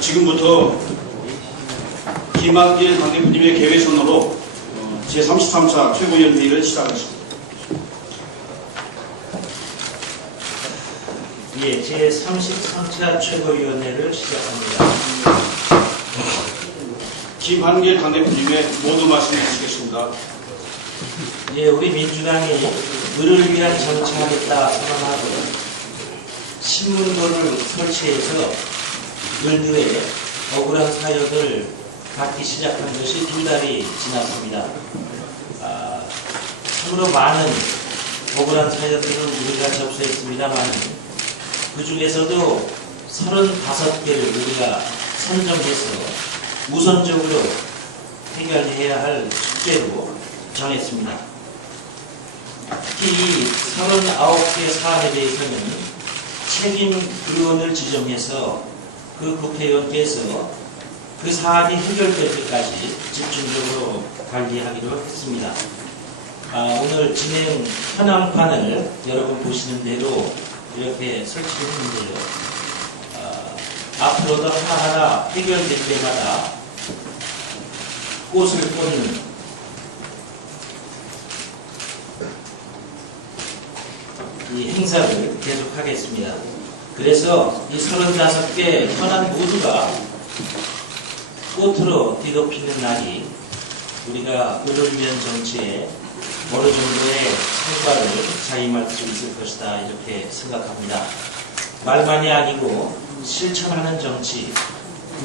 지금부터 김한길 당대표님의 개회선으로 제33차 최고위원회의를 시작하겠습니다. 예, 제33차 최고위원회를 시작합니다. 김한길 당대표님의 모든 말씀을 주시겠습니다. 예, 우리 민주당이 을을 위한 정치하겠다 선언하고 신문고를 설치해서 을들의 억울한 사역을 받기 시작한 것이 2달이 지났습니다. 참으로 많은 억울한 사역들을 우리가 접수했습니다만 그 중에서도 35개를 우리가 선정해서 우선적으로 해결해야 할 숙제로 정했습니다. 특히 이 39개 사안에 대해서는 책임 의원을 지정해서 그 국회의원께서 그 사안이 해결될 때까지 집중적으로 관리하기로 했습니다. 오늘 진행 현황판을 여러분 보시는 대로 이렇게 설치를 했는데요. 앞으로도 하나하나 해결될 때마다 꽃을 꽂는 이 행사를 계속하겠습니다. 그래서 이 35개 현안 모두가 꽃으로 뒤덮이는 날이 우리가 을을 위한 정치에 어느 정도의 성과를 자임할 수 있을 것이다 이렇게 생각합니다. 말만이 아니고 실천하는 정치,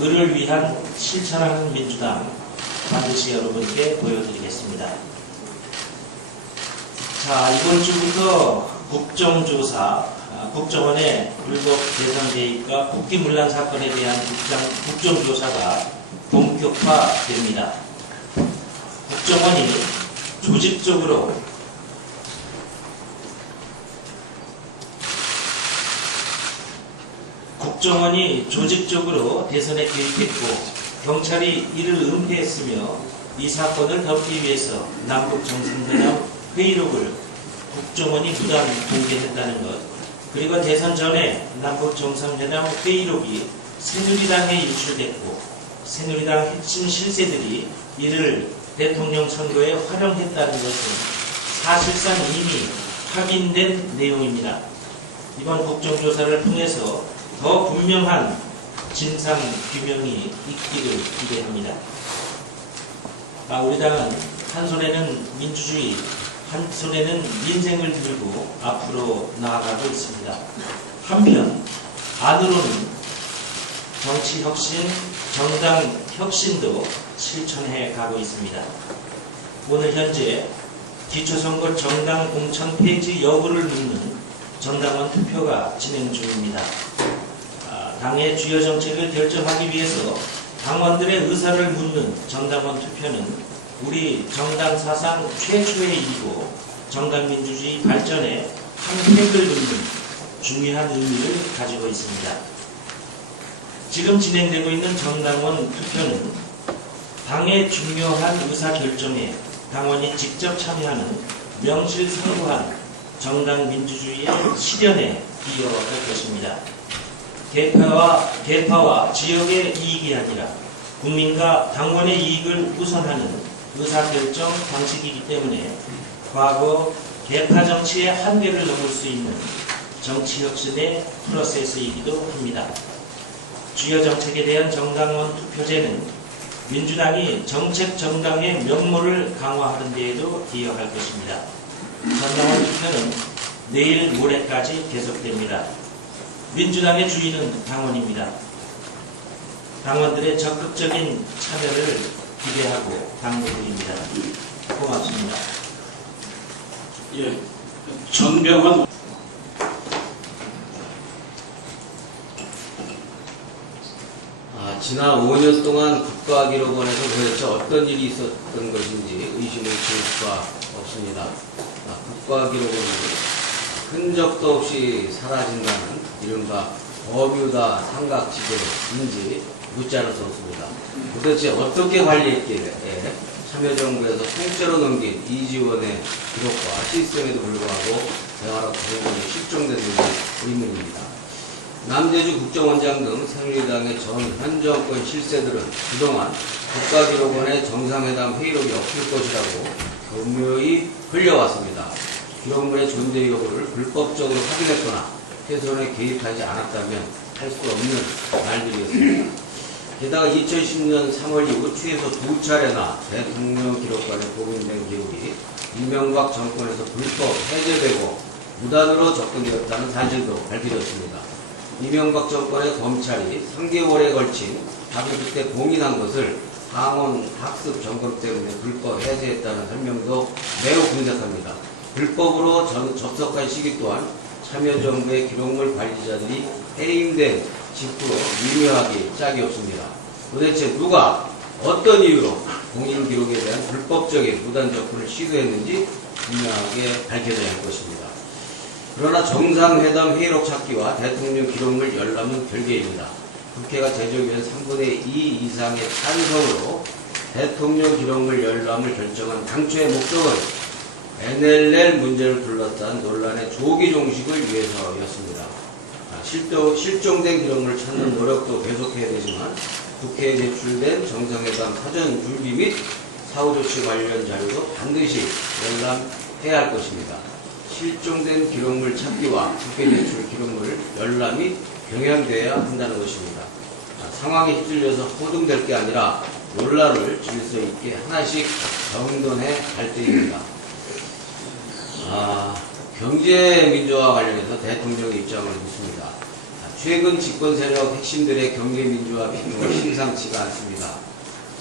을을 위한 실천하는 민주당 반드시 여러분께 보여드리겠습니다. 자, 이번 주부터 국정조사, 국정원의 불법 대선 개입과 국기문란 사건에 대한 국정조사가 본격화됩니다. 국정원이 조직적으로 대선에 개입했고 경찰이 이를 은폐했으며 이 사건을 덮기 위해서 남북 정상회담 회의록을 국정원이 무단 공개했다는 것, 그리고 대선 전에 남북 정상회담 회의록이 새누리당에 유출됐고 새누리당 핵심 실세들이 이를 대통령 선거에 활용했다는 것은 사실상 이미 확인된 내용입니다. 이번 국정조사를 통해서 더 분명한 진상 규명이 있기를 기대합니다. 우리 당은 한 손에는 민주주의, 한 손에는 민생을 들고 앞으로 나아가고 있습니다. 한편 안으로는 정치혁신, 정당 혁신도 실천해 가고 있습니다. 오늘 현재 기초선거 정당 공천 폐지 여부를 묻는 전당원 투표가 진행 중입니다. 당의 주요 정책을 결정하기 위해서 당원들의 의사를 묻는 전당원 투표는 우리 정당 사상 최초의 일이고 정당 민주주의 발전에 한 획을 긋는 중요한 의미를 가지고 있습니다. 지금 진행되고 있는 정당원 투표는 당의 중요한 의사결정에 당원이 직접 참여하는 명실상부한 정당 민주주의의 실현에 기여할 것입니다. 계파와 지역의 이익이 아니라 국민과 당원의 이익을 우선하는 의사결정 방식이기 때문에 과거 계파 정치의 한계를 넘을 수 있는 정치혁신의 프로세스이기도 합니다. 주요 정책에 대한 정당원 투표제는 민주당이 정책 정당의 면모를 강화하는 데에도 기여할 것입니다. 전당원 투표는 내일 모레까지 계속됩니다. 민주당의 주인은 당원입니다. 당원들의 적극적인 참여를 기대하고 당부드립니다. 고맙습니다. 예, 전병헌 지난 5년 동안 국가기록원에서 도대체 어떤 일이 있었던 것인지 의심을 지울 수가 없습니다. 국가기록원은 흔적도 없이 사라진다는 이른바 버뮤다 삼각지대인지 묻지 않을 수 없습니다. 도대체 어떻게 관리했기에 참여정부에서 통째로 넘긴 이지원의 기록과 시스템에도 불구하고 대화로 구성원이 실종됐는지 의문입니다. 남대주 국정원장 등 새누리당의 전 현 정권 실세들은 그동안 국가기록원의 정상회담 회의록이 없을 것이라고 교묘히 흘려왔습니다. 기록물의 존재 여부를 불법적으로 확인했거나 훼손에 개입하지 않았다면 할 수 없는 말들이었습니다. 게다가 2010년 3월 이후 최소 2차례나 대통령 기록관에 복원된 기록이 이명박 정권에서 불법 해제되고 무단으로 접근되었다는 사실도 밝혀졌습니다. 이명박 정권의 검찰이 3개월에 걸친 다수 때 봉인한 것을 강원 학습 점검 때문에 불법 해제했다는 설명도 매우 궁색합니다. 불법으로 접속한 시기 또한 참여정부의 기록물 관리자들이 해임된 직후로 미묘하게 짝이 없습니다. 도대체 누가 어떤 이유로 공인 기록에 대한 불법적인 무단 접근을 시도했는지 분명하게 밝혀져야 할 것입니다. 그러나 정상회담 회의록 찾기와 대통령 기록물 열람은 별개입니다. 국회가 제적위원 3분의 2 이상의 찬성으로 대통령 기록물 열람을 결정한 당초의 목적은 NLL 문제를 둘러싼 논란의 조기 종식을 위해서였습니다. 실종된 기록물을 찾는 노력도 계속해야 되지만 국회에 제출된 정상회담 사전 준비 및 사후조치 관련 자료도 반드시 열람해야 할 것입니다. 실종된 기록물 찾기와 국회 제출 기록물 열람이 병행되어야 한다는 것입니다. 상황에 휩쓸려서 호등될 게 아니라 논란을 질서 있게 하나씩 정돈해 갈 때입니다. 경제 민주화 관련해서 대통령의 입장을 묻습니다. 최근 집권 세력 핵심들의 경제 민주화 비중은 심상치가 않습니다.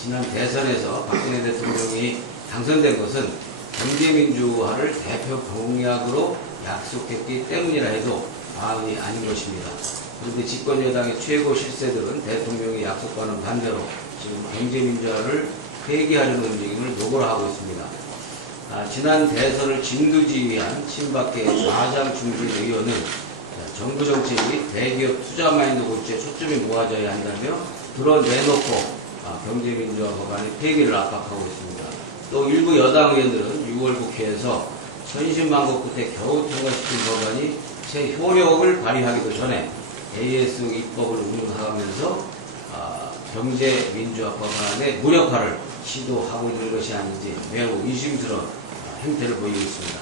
지난 대선에서 박근혜 대통령이 당선된 것은 경제 민주화를 대표 공약으로 약속했기 때문이라 해도 과언이 아닌 것입니다. 그런데 집권 여당의 최고 실세들은 대통령의 약속과는 반대로 지금 경제 민주화를 폐기하려는 움직임을 노골화하고 있습니다. 지난 대선을 진두지휘한 친박계 좌장 중진 의원은 정부 정책이 대기업 투자 마인드 고치에 초점이 모아져야 한다며 드러내놓고 경제민주화 법안의 폐기를 압박하고 있습니다. 또 일부 여당 의원들은 6월 국회에서 천신만고 끝에 겨우 통과시킨 법안이 새 효력을 발휘하기도 전에 AS 입법을 운운하면서 경제민주화 법안의 무력화를 시도하고 있는 것이 아닌지 매우 의심스러운 행태를 보이고 있습니다.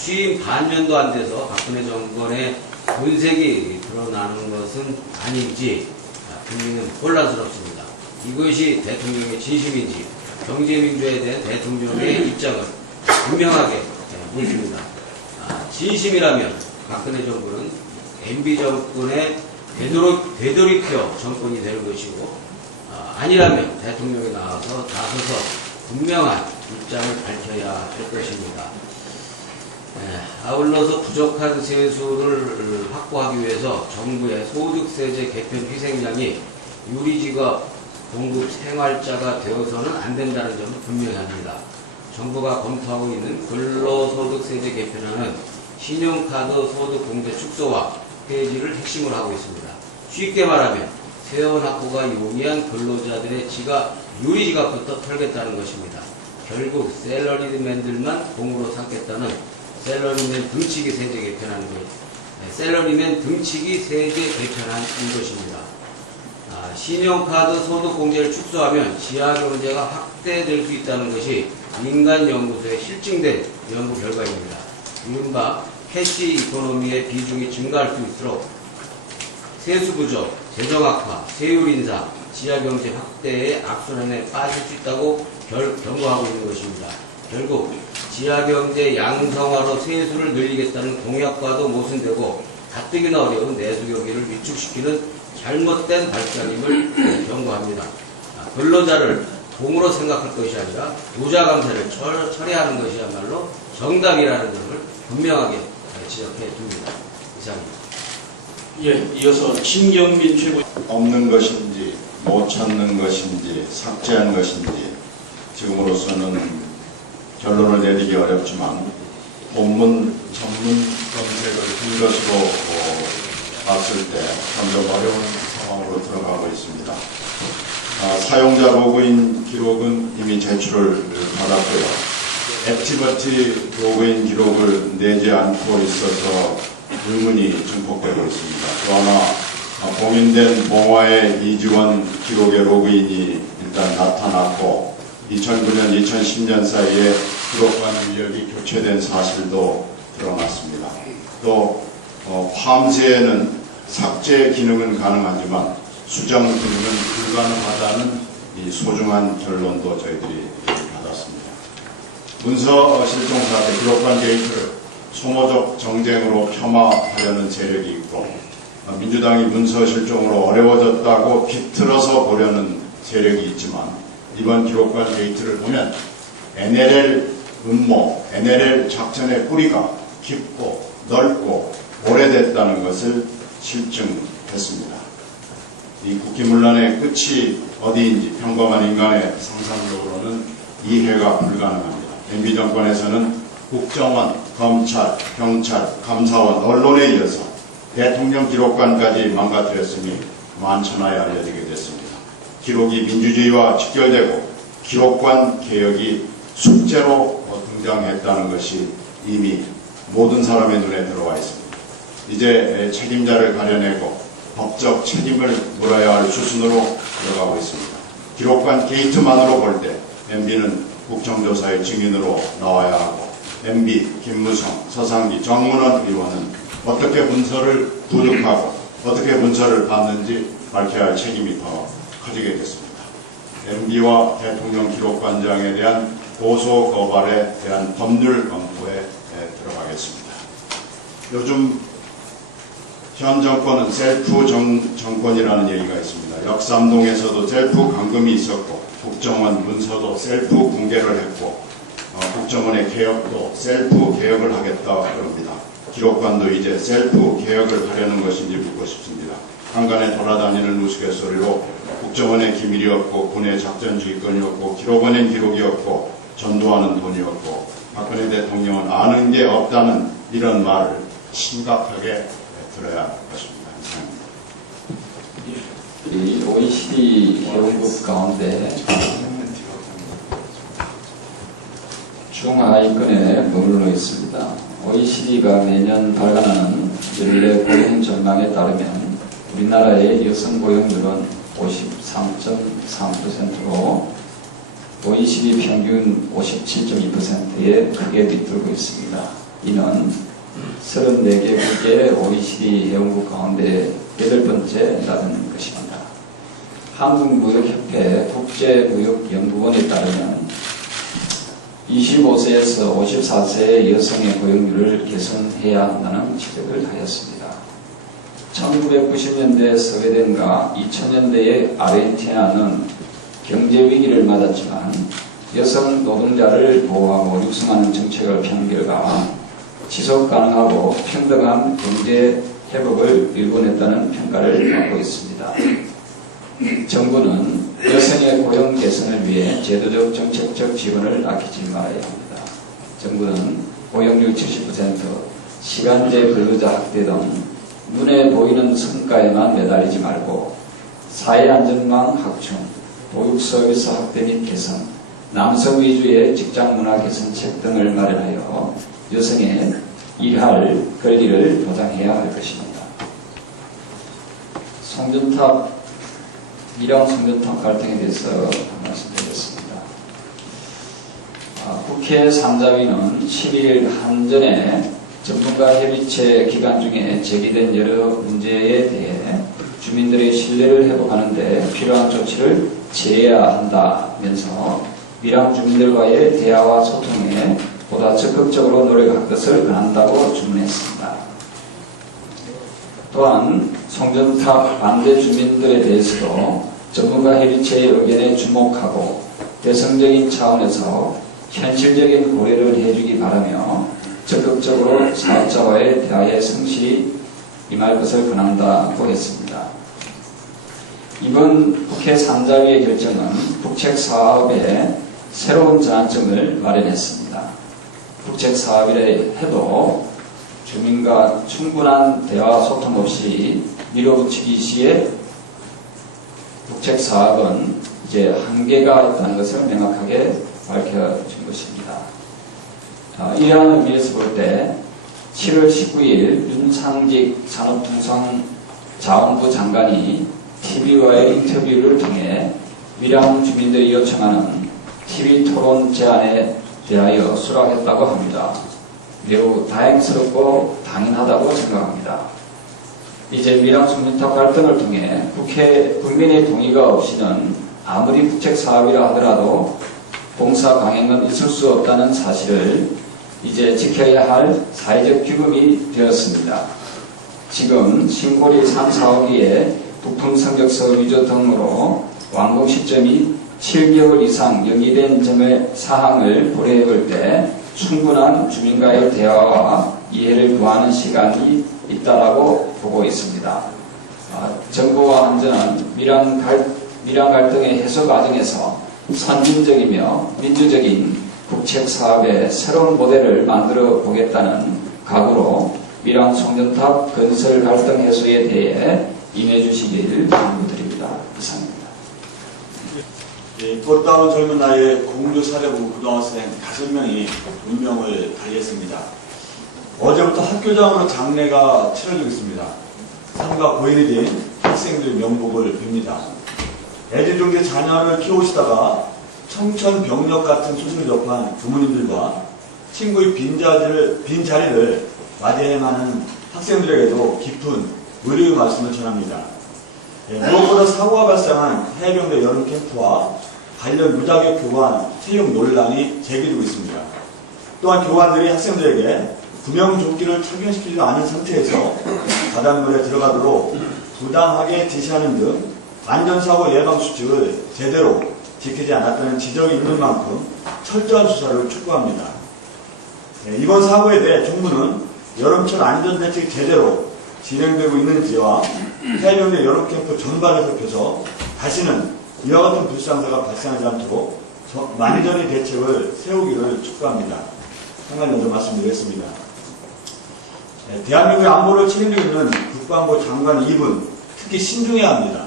취임 반년도 안 돼서 박근혜 정권의 본색이 드러나는 것은 아닌지 국민은 혼란스럽습니다. 이것이 대통령의 진심인지 경제민주화에 대한 대통령의 입장을 분명하게 묻습니다. 진심이라면 박근혜 정부는 MB 정권의 되돌이표 정권이 되는 것이고 아니라면 대통령이 나서서 분명한 입장을 밝혀야 할 것입니다. 아울러서 부족한 세수를 확보하기 위해서 정부의 소득세제 개편 희생양이 유리지급 공급 생활자가 되어서는 안 된다는 점을 분명히 합니다. 정부가 검토하고 있는 근로소득세제 개편안은 신용카드 소득공제 축소와 폐지를 핵심으로 하고 있습니다. 쉽게 말하면 세원 확보가 용이한 근로자들의 유리지갑부터 털겠다는 것입니다. 결국 샐러리맨들만 공으로 삼겠다는 샐러리맨 등치기 세제 개편하는 것, 샐러리맨 등치기 세제 개편한 것입니다. 신용카드 소득공제를 축소하면 지하경제가 확대될 수 있다는 것이 민간연구소에 실증된 연구 결과입니다. 이른바 캐시 이코노미의 비중이 증가할 수 있도록 세수 부족, 재정 악화, 세율 인상, 지하경제 확대의 악순환에 빠질 수 있다고 경고하고 있는 것입니다. 결국 지하경제 양성화로 세수를 늘리겠다는 공약과도 모순되고 가뜩이나 어려운 내수경기를 위축시키는 잘못된 발상임을 경고합니다. 근로자를 공으로 생각할 것이 아니라 노자 강세를 처리하는 것이야말로 정답이라는 점을 분명하게 지적해 둡니다. 이상입니다. 예, 이어서 신경민 최고. 없는 것인지 못 찾는 것인지 삭제한 것인지 지금으로서는 결론을 내리기 어렵지만 본문 전문 검색을 한 것으로 봤을 때 점점 어려운 상황으로 들어가고 있습니다. 사용자 로그인 기록은 이미 제출을 받았고요. 액티비티 로그인 기록을 내지 않고 있어서 의문이 증폭되고 있습니다. 또 하나 봉인된 봉화의 이지원 기록의 로그인이 일단 나타났고 2009년, 2010년 사이에 기록관 인력이 교체된 사실도 드러났습니다. 또 팜스에는 삭제 기능은 가능하지만 수정 기능은 불가능하다는 이 소중한 결론도 저희들이 받았습니다. 문서 실종 사태 기록관 게이트를 소모적 정쟁으로 폄하하려는 세력이 있고 민주당이 문서 실종으로 어려워졌다고 비틀어서 보려는 세력이 있지만 이번 기록관 게이트를 보면 NLL 음모, NLL 작전의 뿌리가 깊고 넓고 오래됐다는 것을 실증했습니다. 이 국기문란의 끝이 어디인지 평범한 인간의 상상력으로는 이해가 불가능합니다. MB 정권에서는 국정원, 검찰, 경찰, 감사원, 언론에 이어서 대통령 기록관까지 망가뜨렸으니 만천하에 알려지게 됐습니다. 기록이 민주주의와 직결되고 기록관 개혁이 숙제로 등장했다는 것이 이미 모든 사람의 눈에 들어와 있습니다. 이제 책임자를 가려내고 법적 책임을 물어야 할 수순으로 들어가고 있습니다. 기록관 게이트만으로 볼 때 MB는 국정조사의 증인으로 나와야 하고 MB, 김무성, 서상기, 정문원 의원은 어떻게 문서를 부득하고 어떻게 문서를 받는지 밝혀야 할 책임이 더 커지게 됐습니다. MB와 대통령 기록관장에 대한 고소 고발에 대한 법률 검토에 들어가겠습니다. 요즘 현 정권은 셀프 정권이라는 얘기가 있습니다. 역삼동에서도 셀프 감금이 있었고 국정원 문서도 셀프 공개를 했고 국정원의 개혁도 셀프 개혁을 하겠다 그럽니다. 기록관도 이제 셀프 개혁을 하려는 것인지 묻고 싶습니다. 한간에 돌아다니는 우스갯소리로 국정원의 기밀이 없고 군의 작전지휘권이 없고 기록원엔 기록이 없고 전도하는 돈이 없고 박근혜 대통령은 아는 게 없다는 이런 말을 심각하게 들어야 할 것입니다. 이상입니다. 이 OECD 회원국 가운데 중하위권에 머물러 있습니다. OECD가 매년 발간하는 연례 고용 전망에 따르면 우리나라의 여성 고용률은 53.3%로 OECD 평균 57.2%에 크게 밑들고 있습니다. 이는 34개국의 OECD 회원국 가운데 8번째라는 것입니다. 한국무역협회 국제무역연구원에 따르면 25세에서 54세의 여성의 고용률을 개선해야 한다는 지적을 하였습니다. 1990년대 스웨덴과 2000년대의 아르헨티나는 경제위기를 맞았지만 여성 노동자를 보호하고 육성하는 정책을 편 결과 지속가능하고 평등한 경제 회복을 일궈냈다는 평가를 받고 있습니다. 정부는 여성의 고용 개선을 위해 제도적 정책적 지원을 아끼지 말아야 합니다. 정부는 고용률 70%, 시간제 근로자 확대 등 눈에 보이는 성과에만 매달리지 말고 사회안전망 확충, 보육서비스 확대 및 개선, 남성 위주의 직장문화 개선책 등을 마련하여 여성의 일할 권리를 보장해야 할 것입니다. 미령 송전탑 갈등에 대해서 말씀드리겠습니다. 국회 산자위는 11일 한전에 전문가 협의체 기간 중에 제기된 여러 문제에 대해 주민들의 신뢰를 회복하는 데 필요한 조치를 취해야 한다면서 밀양 주민들과의 대화와 소통에 보다 적극적으로 노력할 것을 권한다고 주문했습니다. 또한 송전탑 반대 주민들에 대해서도 전문가 협의체의 의견에 주목하고 대성적인 차원에서 현실적인 고려를 해주기 바라며 적극적으로 사업자와의 대화에 성실히 임할 것을 권한다고 했습니다. 이번 국회 산자위의 결정은 국책 사업에 새로운 전환점을 마련했습니다. 국책 사업이라 해도 주민과 충분한 대화 소통 없이 밀어붙이기 시에 국책 사업은 이제 한계가 있다는 것을 명확하게 밝혀준 것입니다. 이러한 의미에서 볼 때 7월 19일 윤상직 산업통상자원부 장관이 TV와의 인터뷰를 통해 밀양 주민들이 요청하는 TV 토론 제안에 대하여 수락했다고 합니다. 매우 다행스럽고 당연하다고 생각합니다. 이제 밀양 송전탑 갈등을 통해 국민의 동의가 없이는 아무리 국책 사업이라 하더라도 공사 강행은 있을 수 없다는 사실을 이제 지켜야 할 사회적 규범이 되었습니다. 지금 신고리 3, 4호기에 부품 성적서 위조 등으로 완공 시점이 7개월 이상 연기된 점의 사항을 고려해 볼 때 충분한 주민과의 대화와 이해를 구하는 시간이 있다라고 보고 있습니다. 정부와 한전은 밀양 갈등의 해소 과정에서 선진적이며 민주적인 국책 사업의 새로운 모델을 만들어 보겠다는 각오로 밀양 송전탑 건설 갈등 해소에 대해 임해 주시길 당부드립니다. 이상입니다. 꽃다운 젊은 나이에 공주 사대부 고등학생 5명이 운명을 달리했습니다. 어제부터 학교장으로 장례가 치러지고 있습니다. 삼가 고인이 된 학생들의 명복을 빕니다. 애지중지 자녀를 키우시다가 청천벽력 같은 수술을 접한 부모님들과 친구의 빈자리를 맞이해야만 하는 학생들에게도 깊은 의료의 말씀을 전합니다. 무엇보다 사고가 발생한 해병대 여름 캠프와 관련 무자격 교관 채용 논란이 제기되고 있습니다. 또한 교관들이 학생들에게 구명조끼를 착용시키지 않은 상태에서 바닷물에 들어가도록 부당하게 지시하는 등 안전사고 예방수칙을 제대로 지키지 않았다는 지적이 있는 만큼 철저한 수사를 촉구합니다. 이번 사고에 대해 정부는 여름철 안전대책이 제대로 진행되고 있는지와 해병대 여름캠프 전반을 살펴서 다시는 이와 같은 불상사가 발생하지 않도록 만전의 대책을 세우기를 촉구합니다. 한 가지 먼저 말씀드리겠습니다. 대한민국의 안보를 책임지고 있는 국방부 장관 2분 특히 신중해야 합니다.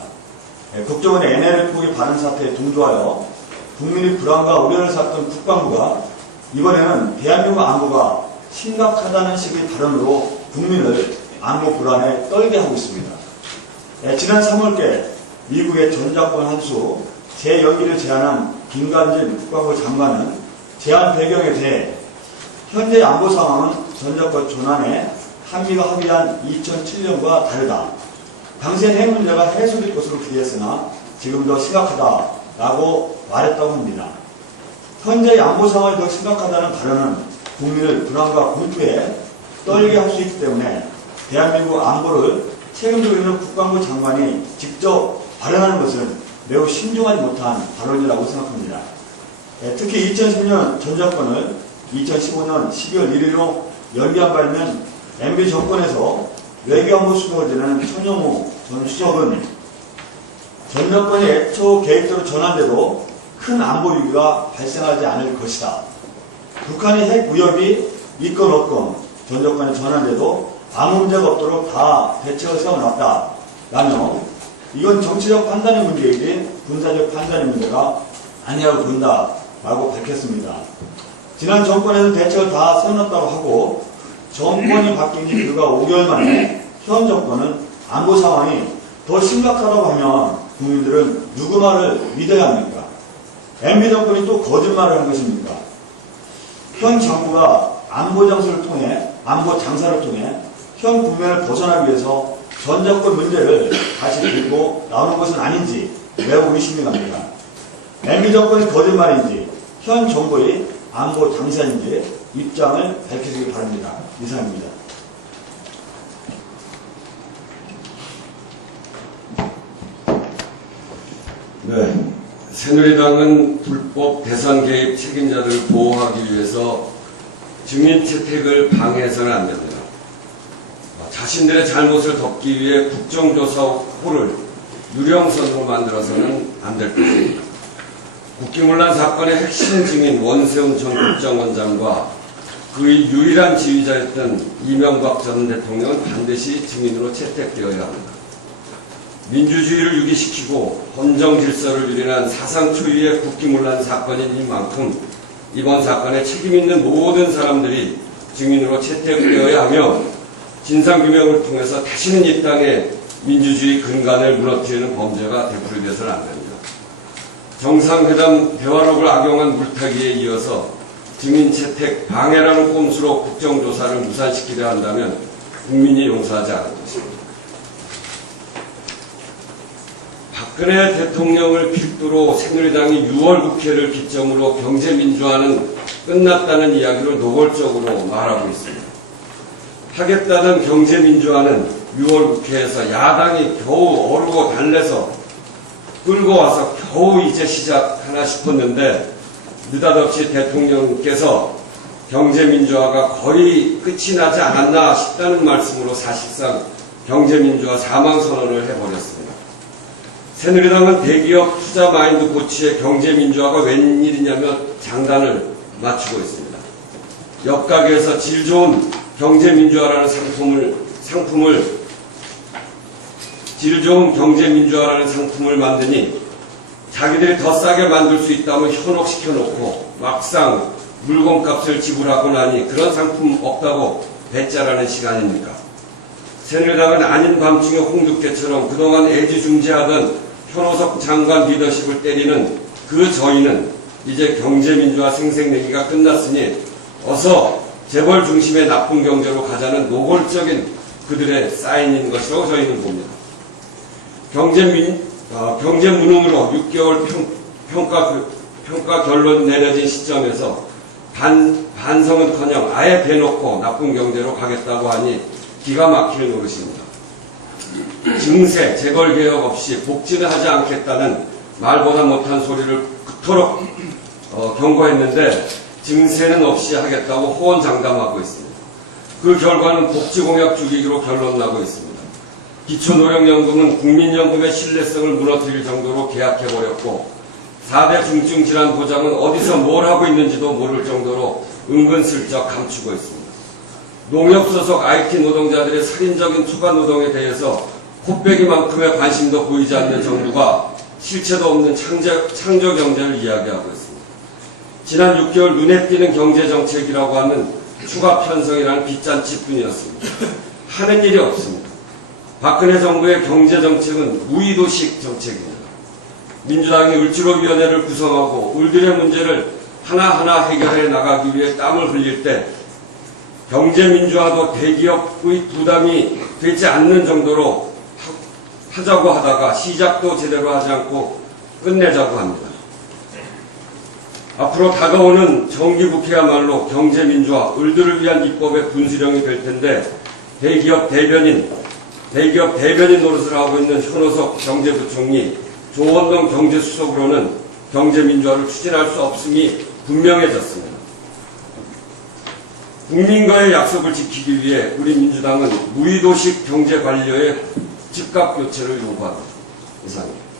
국정원의 NLL 포기 발언 사태에 동조하여 국민의 불안과 우려를 샀던 국방부가 이번에는 대한민국 안보가 심각하다는 식의 발언으로 국민을 안보 불안에 떨게 하고 있습니다. 지난 3월께 미국의 전작권 한수 재연기를 제안한 김관진 국방부 장관은 제안 배경에 대해 현재 안보 상황은 전작권 전환에 한미가 합의한 2007년과 다르다. 당시엔 핵 문제가 해소될 것으로 기대했으나 지금 더 심각하다라고 말했다고 합니다. 현재의 안보 상황이 더 심각하다는 발언은 국민을 불안과 공포에 떨게 할 수 있기 때문에 대한민국 안보를 책임지고 있는 국방부 장관이 직접 발언하는 것은 매우 신중하지 못한 발언이라고 생각합니다. 특히 2010년 전작권을 2015년 12월 1일로 연기한 바이면 MB 정권에서 외교안보 수석을 지내는 천영우 전 수석은 전작권이 애초 계획대로 전환돼도 큰 안보 위기가 발생하지 않을 것이다. 북한의 핵 무협이 있건 없건 전작권이 전환돼도 아무 문제가 없도록 다 대책을 세워놨다. 라며 이건 정치적 판단의 문제이지 군사적 판단의 문제가 아니라고 본다. 라고 밝혔습니다. 지난 정권에서 대책을 다 세워놨다고 하고 정권이 바뀐 지 불과 5개월 만에 현 정권은 안보 상황이 더 심각하다고 하면 국민들은 누구 말을 믿어야 합니까? MB 정권이 또 거짓말을 한 것입니까? 현 정부가 안보 장사를 통해 현 국면을 벗어나기 위해서 전작권 문제를 다시 들고 나오는 것은 아닌지 매우 의심이 갑니다. MB 정권이 거짓말인지 현 정부의 안보 장사인지 입장을 밝혀주기 바랍니다. 이상입니다. 네. 새누리당은 불법 대선 개입 책임자들을 보호하기 위해서 증인 채택을 방해해서는 안 됩니다. 자신들의 잘못을 덮기 위해 국정조사호를 유령선으로 만들어서는 안 될 것입니다. 국기문란 사건의 핵심 증인 원세훈 전 국정원장과 그의 유일한 지휘자였던 이명박 전 대통령은 반드시 증인으로 채택되어야 합니다. 민주주의를 유기시키고 헌정 질서를 유린한 사상 초유의 국기문란 사건인 만큼 이번 사건에 책임 있는 모든 사람들이 증인으로 채택되어야 하며 진상규명을 통해서 다시는 이 땅에 민주주의 근간을 무너뜨리는 범죄가 되풀이되어서는 안 됩니다. 정상회담 대화록을 악용한 물타기에 이어서 증인 채택 방해라는 꼼수로 국정조사를 무산시키려 한다면 국민이 용서하지 않을 것입니다. 박근혜 대통령을 필두로 새누리당이 6월 국회를 기점으로 경제민주화는 끝났다는 이야기를 노골적으로 말하고 있습니다. 하겠다는 경제민주화는 6월 국회에서 야당이 겨우 어르고 달래서 끌고 와서 겨우 이제 시작하나 싶었는데 느닷없이 대통령께서 경제민주화가 거의 끝이 나지 않았나 싶다는 말씀으로 사실상 경제민주화 사망선언을 해버렸습니다. 새누리당은 대기업 투자 마인드 고치에 경제민주화가 웬일이냐며 장단을 맞추고 있습니다. 옆가게에서 질 좋은 경제민주화라는 질 좋은 경제민주화라는 상품을 만드니 자기들이 더 싸게 만들 수 있다면 현혹시켜 놓고 막상 물건값을 지불하고 나니 그런 상품 없다고 배짜라는 시간입니까? 새누리당은 아닌 밤중에 홍두깨처럼 그동안 애지중지하던 현호석 장관 리더십을 때리는 그 저희는 이제 경제민주화 생색내기가 끝났으니 어서 재벌 중심의 나쁜 경제로 가자는 노골적인 그들의 사인인 것이라고 저희는 봅니다. 경제 무능으로 6개월 평가 결론 내려진 시점에서 반성은커녕 아예 대놓고 나쁜 경제로 가겠다고 하니 기가 막힐 노릇입니다. 증세, 재벌 개혁 없이 복지는 하지 않겠다는 말보다 못한 소리를 그토록 경고했는데 증세는 없이 하겠다고 호언장담하고 있습니다. 그 결과는 복지공약 죽이기로 결론나고 있습니다. 기초노령연금은 국민연금의 신뢰성을 무너뜨릴 정도로 계약해버렸고 4대 중증질환 보장은 어디서 뭘 하고 있는지도 모를 정도로 은근슬쩍 감추고 있습니다. 농협 소속 IT 노동자들의 살인적인 초과노동에 대해서 코빼기만큼의 관심도 보이지 않는 정부가 실체도 없는 창조 경제를 이야기하고 있습니다. 지난 6개월 눈에 띄는 경제정책이라고 하는 추가 편성이라는 빚잔치뿐이었습니다. 하는 일이 없습니다. 박근혜 정부의 경제정책은 무의도식 정책입니다. 민주당이 을지로위원회를 구성하고 을들의 문제를 하나하나 해결해 나가기 위해 땀을 흘릴 때 경제민주화도 대기업의 부담이 되지 않는 정도로 하자고 하다가 시작도 제대로 하지 않고 끝내자고 합니다. 앞으로 다가오는 정기국회야말로 경제민주화, 을들을 위한 입법의 분수령이 될 텐데 대기업 대변인 노릇을 하고 있는 현호석 경제부총리, 조원동 경제수석으로는 경제민주화를 추진할 수 없음이 분명해졌습니다. 국민과의 약속을 지키기 위해 우리 민주당은 무의도식 경제관료의 즉각 교체를 요구합니다. 이상입니다.